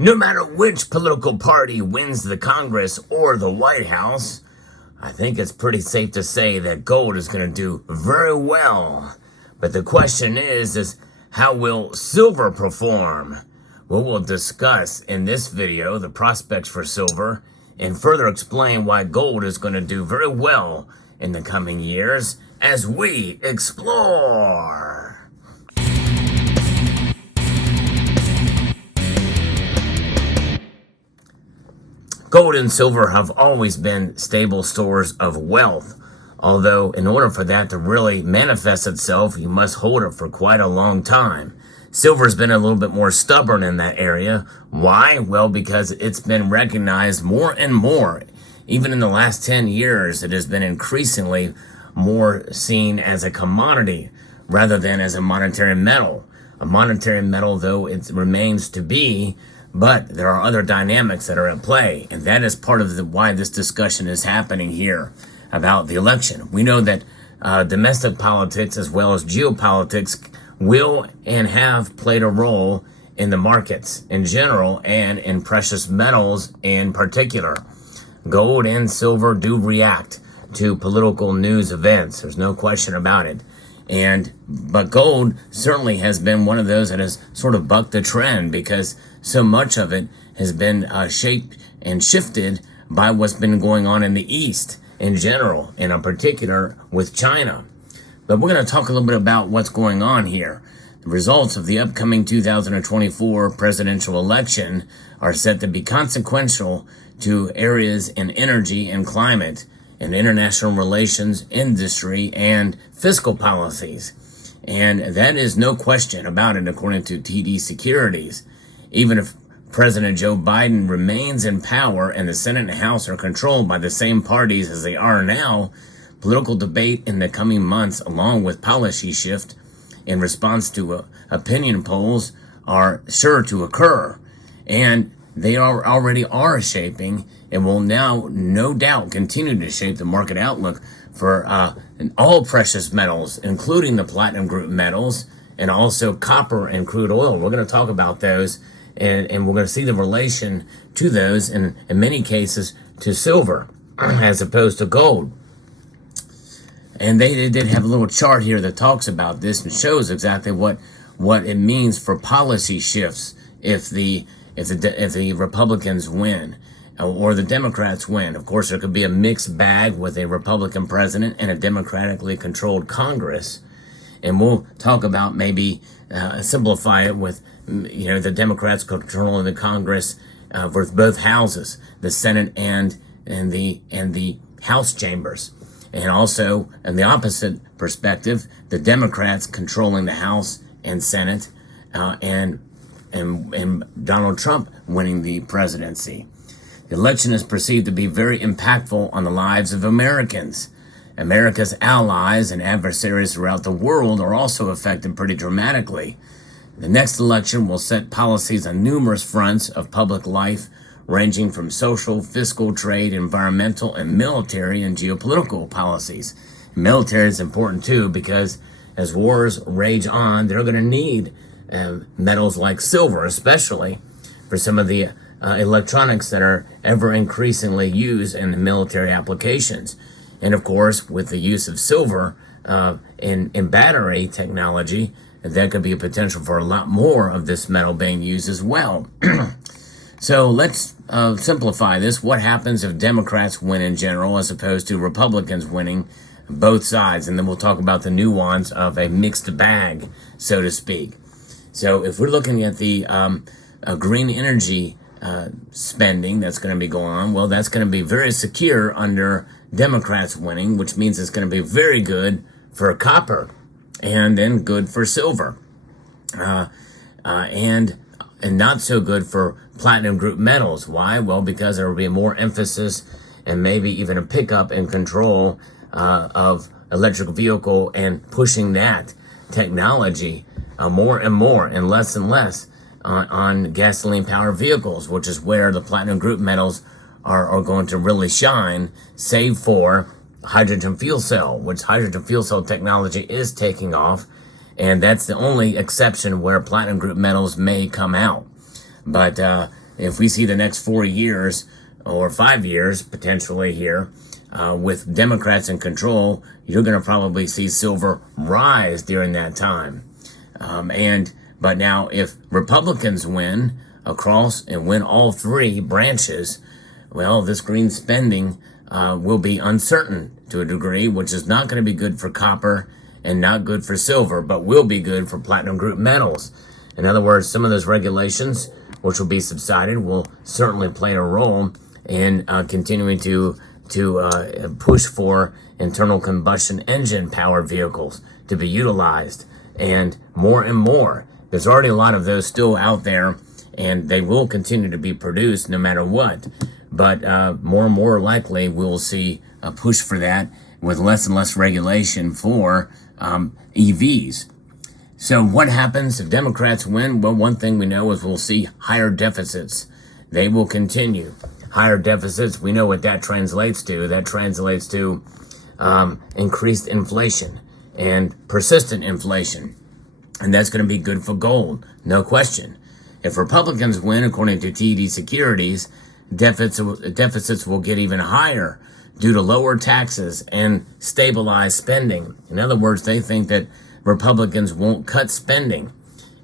No matter which political party wins the Congress or the White House, I think it's pretty safe to say that gold is going to do very well. But the question is how will silver perform? Well, we'll discuss in this video the prospects for silver and further explain why gold is going to do very well in the coming years as we explore. Gold and silver have always been stable stores of wealth, although in order for that to really manifest itself, you must hold it for quite a long time. Silver's been a little bit more stubborn in that area. Why? Well, because it's been recognized more and more. Even in the last 10 years, it has been increasingly more seen as a commodity rather than as a monetary metal. A monetary metal, though it remains to be, but there are other dynamics that are at play, and that is part of why this discussion is happening here about the election. We know that domestic politics as well as geopolitics will and have played a role in the markets in general and in precious metals in particular. Gold and silver do react to political news events. There's no question about it. But gold certainly has been one of those that has sort of bucked the trend because so much of it has been shaped and shifted by what's been going on in the East in general, and in particular with China. But we're going to talk a little bit about what's going on here. The results of the upcoming 2024 presidential election are set to be consequential to areas in energy and climate, and international relations, industry, and fiscal policies. And that is no question about it, according to TD Securities. Even if President Joe Biden remains in power and the Senate and House are controlled by the same parties as they are now, political debate in the coming months, along with policy shift in response to opinion polls, are sure to occur. And they already are shaping and will now, no doubt, continue to shape the market outlook for all precious metals, including the platinum group metals, and also copper and crude oil. We're going to talk about those, and we're going to see the relation to those, and in many cases, to silver, as opposed to gold. And they did have a little chart here that talks about this and shows exactly what it means for policy shifts if the Republicans win or the Democrats win. Of course, there could be a mixed bag with a Republican president and a democratically controlled Congress. And we'll talk about maybe simplify it with, the Democrats controlling the Congress with both houses, the Senate and the House chambers. And also, in the opposite perspective, the Democrats controlling the House and Senate, and Donald Trump winning the presidency. The election is perceived to be very impactful on the lives of Americans. America's allies and adversaries throughout the world are also affected pretty dramatically. The next election will set policies on numerous fronts of public life, ranging from social, fiscal, trade, environmental, and military and geopolitical policies. Military is important too because as wars rage on, they're going to need metals like silver, especially for some of the electronics that are ever increasingly used in the military applications. And of course, with the use of silver in battery technology, that could be a potential for a lot more of this metal being used as well. So let's simplify this. What happens if Democrats win in general as opposed to Republicans winning both sides? And then we'll talk about the nuance of a mixed bag, so to speak. So if we're looking at the green energy spending that's going to be going on, well, that's going to be very secure under Democrats winning, which means it's going to be very good for copper and then good for silver. And not so good for platinum group metals. Why? Well, because there will be more emphasis and maybe even a pickup in control of electric vehicle and pushing that technology more and more and less on gasoline powered vehicles, which is where the platinum group metals are going to really shine, save for hydrogen fuel cell, which hydrogen fuel cell technology is taking off. And that's the only exception where platinum group metals may come out. But if we see the next 4 years or 5 years potentially here with Democrats in control, you're going to probably see silver rise during that time. But now if Republicans win across and win all three branches, well, this green spending will be uncertain to a degree, which is not going to be good for copper and not good for silver, but will be good for platinum group metals. In other words, some of those regulations, which will be subsided, will certainly play a role in continuing to push for internal combustion engine powered vehicles to be utilized, and more. There's already a lot of those still out there, and they will continue to be produced no matter what. But more and more likely we'll see a push for that with less and less regulation for EVs. So what happens if Democrats win? Well, one thing we know is we'll see higher deficits. They will continue. Higher deficits, we know what that translates to. That translates to increased inflation and persistent inflation. And that's going to be good for gold, no question. If Republicans win, according to TD Securities, deficits will get even higher due to lower taxes and stabilized spending. In other words, they think that Republicans won't cut spending.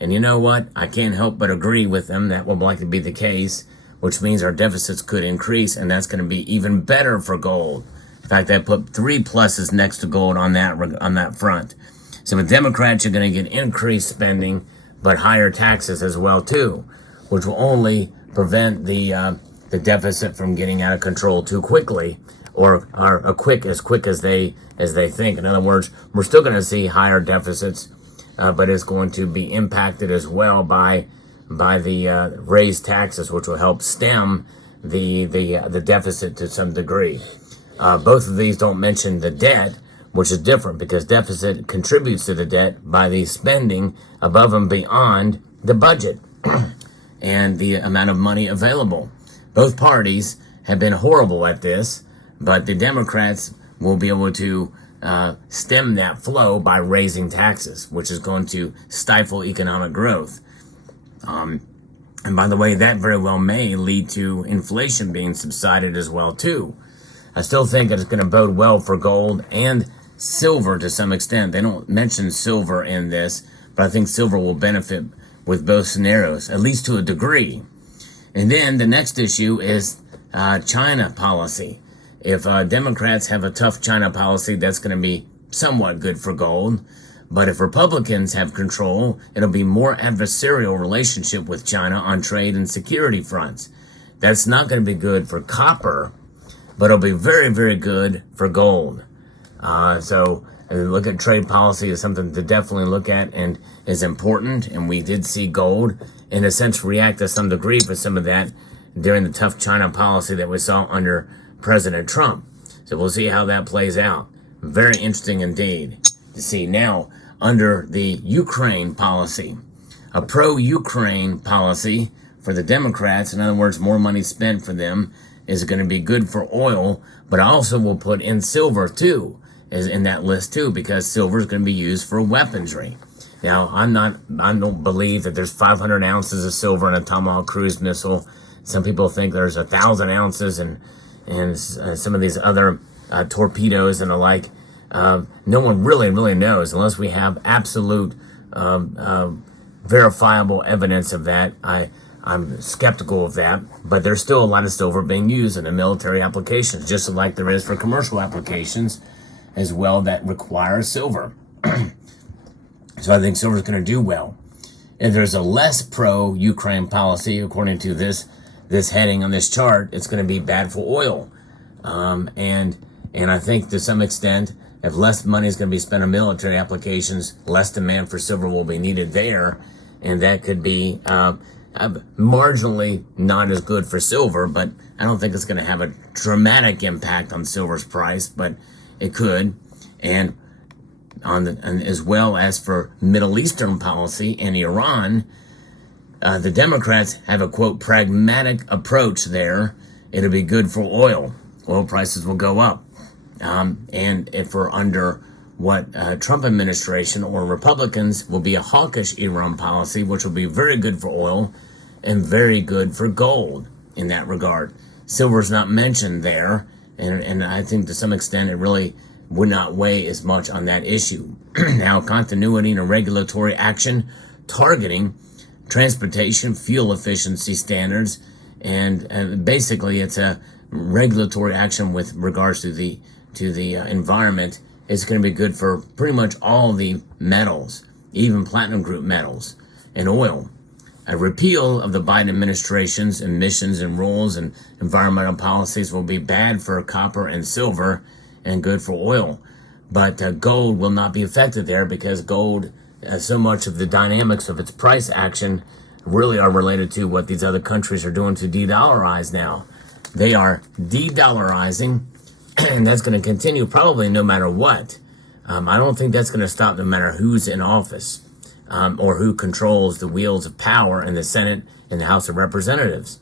And you know what? I can't help but agree with them. That will likely be the case, which means our deficits could increase, and that's going to be even better for gold. In fact, I put 3 pluses next to gold on that front. So with Democrats, you're going to get increased spending, but higher taxes as well too, which will only prevent the deficit from getting out of control too quickly, or as quick as they think. In other words, we're still going to see higher deficits, but it's going to be impacted as well by the raised taxes, which will help stem the deficit to some degree. Both of these don't mention the debt, which is different because deficit contributes to the debt by the spending above and beyond the budget and the amount of money available. Both parties have been horrible at this, but the Democrats will be able to stem that flow by raising taxes, which is going to stifle economic growth. And by the way, that very well may lead to inflation being subsided as well too. I still think it's going to bode well for gold and silver to some extent. They don't mention silver in this, but I think silver will benefit with both scenarios, at least to a degree. And then the next issue is China policy. If Democrats have a tough China policy, that's going to be somewhat good for gold. But if Republicans have control, it'll be more adversarial relationship with China on trade and security fronts. That's not going to be good for copper, but it'll be very, very good for gold. So look at trade policy as something to definitely look at and is important. And we did see gold, in a sense, react to some degree for some of that during the tough China policy that we saw under President Trump. So we'll see how that plays out. Very interesting indeed to see. Now, under the Ukraine policy, a pro-Ukraine policy for the Democrats, in other words, more money spent for them, is going to be good for oil, but I also will put in silver too, is in that list too, because silver is going to be used for weaponry. Now, I don't believe that there's 500 ounces of silver in a Tomahawk cruise missile. Some people think there's 1,000 ounces and some of these other torpedoes and the like. No one really knows unless we have absolute verifiable evidence of that. I'm skeptical of that, but there's still a lot of silver being used in the military applications, just like there is for commercial applications as well that require silver. So I think silver is going to do well. If there's a less pro-Ukraine policy, according to this heading on this chart, it's going to be bad for oil. And I think to some extent, if less money is going to be spent on military applications, less demand for silver will be needed there, and that could be marginally not as good for silver, but I don't think it's going to have a dramatic impact on silver's price, but it could. And as well as for Middle Eastern policy and Iran, the Democrats have a, quote, pragmatic approach there. It'll be good for oil. Oil prices will go up. And if we're under what Trump administration or Republicans will be a hawkish Iran policy, which will be very good for oil and very good for gold in that regard. Silver's not mentioned there, and I think to some extent it really would not weigh as much on that issue. Now, continuity and regulatory action targeting transportation fuel efficiency standards, and basically it's a regulatory action with regards to the environment. Is going to be good for pretty much all the metals, even platinum group metals and oil. A repeal of the Biden administration's emissions and rules and environmental policies will be bad for copper and silver and good for oil. But gold will not be affected there, because gold, so much of the dynamics of its price action really are related to what these other countries are doing to de-dollarize now. They are de-dollarizing, and that's going to continue probably no matter what. I don't think that's going to stop no matter who's in office, or who controls the wheels of power in the Senate and the House of Representatives.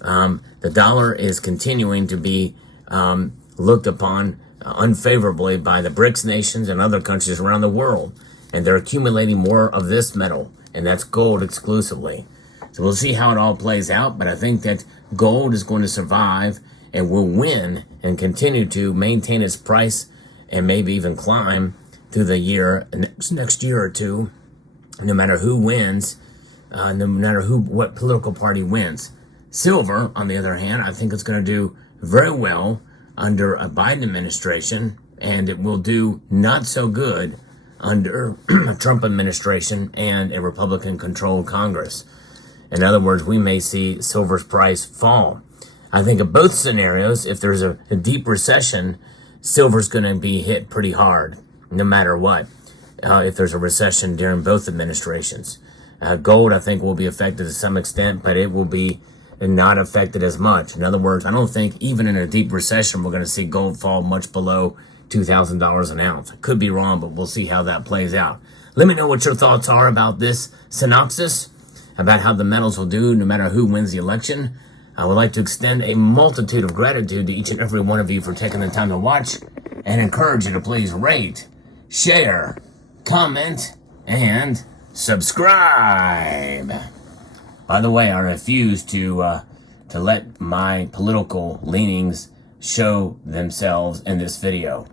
The dollar is continuing to be looked upon unfavorably by the BRICS nations and other countries around the world, and they're accumulating more of this metal, and that's gold exclusively. So we'll see how it all plays out, but I think that gold is going to survive and will win and continue to maintain its price and maybe even climb through the year, next year or two, no matter who wins, no matter what political party wins. Silver, on the other hand, I think it's going to do very well under a Biden administration, and it will do not so good under a Trump administration and a Republican-controlled Congress. In other words, we may see silver's price fall. I think of both scenarios, if there's a deep recession, silver's going to be hit pretty hard, no matter what, if there's a recession during both administrations. Gold, I think, will be affected to some extent, but it will be not affected as much. In other words, I don't think even in a deep recession we're going to see gold fall much below $2,000 an ounce. I could be wrong, but we'll see how that plays out. Let me know what your thoughts are about this synopsis, about how the metals will do no matter who wins the election. I would like to extend a multitude of gratitude to each and every one of you for taking the time to watch, and encourage you to please rate, share, comment, and subscribe. By the way, I refuse to let my political leanings show themselves in this video.